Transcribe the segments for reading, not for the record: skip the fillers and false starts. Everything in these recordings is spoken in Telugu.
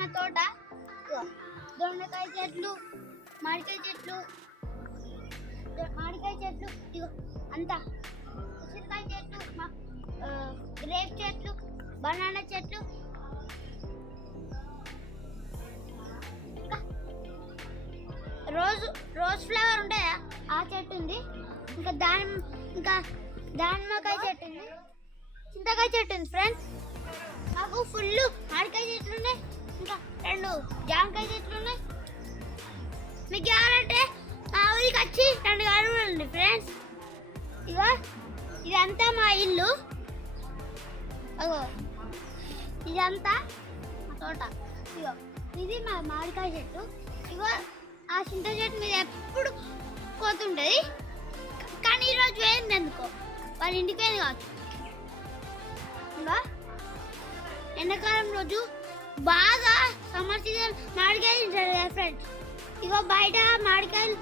మా తోట దొండకాయ చెట్లు, మామిడికాయ చెట్లు, ఇగో అంతా ఉసిరికాయ చెట్లు, గ్రేప్ చెట్లు, బనానా చెట్లు, రోజ్ ఫ్లవర్ ఉంటాయా ఆ చెట్టు ఉంది. ఇంకా దానిమ్మకాయ చెట్టు ఉంది, చింతకాయ చెట్టు ఉంది ఫ్రెండ్స్. మాకు ఫుల్ మామిడికాయ చెట్లు ఉన్నాయి, ఇంకా 2 జామకాయ చెట్లు ఉన్నాయి. మీకు ఎవరంటే మా ఊరికి వచ్చి 2 గడువులు ఫ్రెండ్స్. ఇగో ఇదంతా మా ఇల్లు, అగో ఇదంతా మా తోట. ఇగో ఇది మా మామిడికాయ చెట్టు. ఇగో ఆ చింత చెట్టు మీద ఎప్పుడు కోతుంటది, కానీ ఈరోజు పోయింది ఎందుకో, వాళ్ళ ఇంటికి పోయింది కావచ్చు. ఇంకా ఎండాకాలం రోజు బాగా సమ్మర్ సీజన్ మామిడికాయలు తింటారు కదా ఫ్రెండ్స్. ఇగో బయట మామిడికాయలు,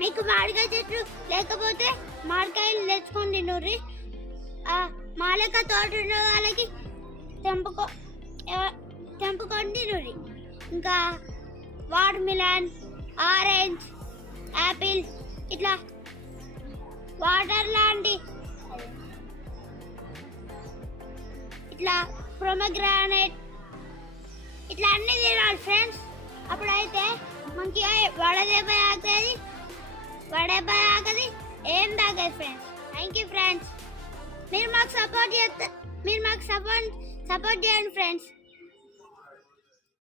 మీకు మామిడికాయ చెట్లు లేకపోతే మామిడికాయలు తెచ్చుకొని తినరు. మా లెక్క తోట ఉన్న వాళ్ళకి తెంపుకొని తినరు. ఇంకా వాటర్ మిలన్, ఆరెంజ్, యాపిల్, ఇట్లా వాటర్ లాంటి, ఇట్లా ప్రొమగ్రానేట్, ఇట్లా అన్నీ తినాలి ఫ్రెండ్స్. అప్పుడైతే మంచిగా వడదెబ్బ తాగది, ఏం తాగదు ఫ్రెండ్స్. Thank you friends. మీరు మాకు సపోర్ట్ చేయండి ఫ్రెండ్స్.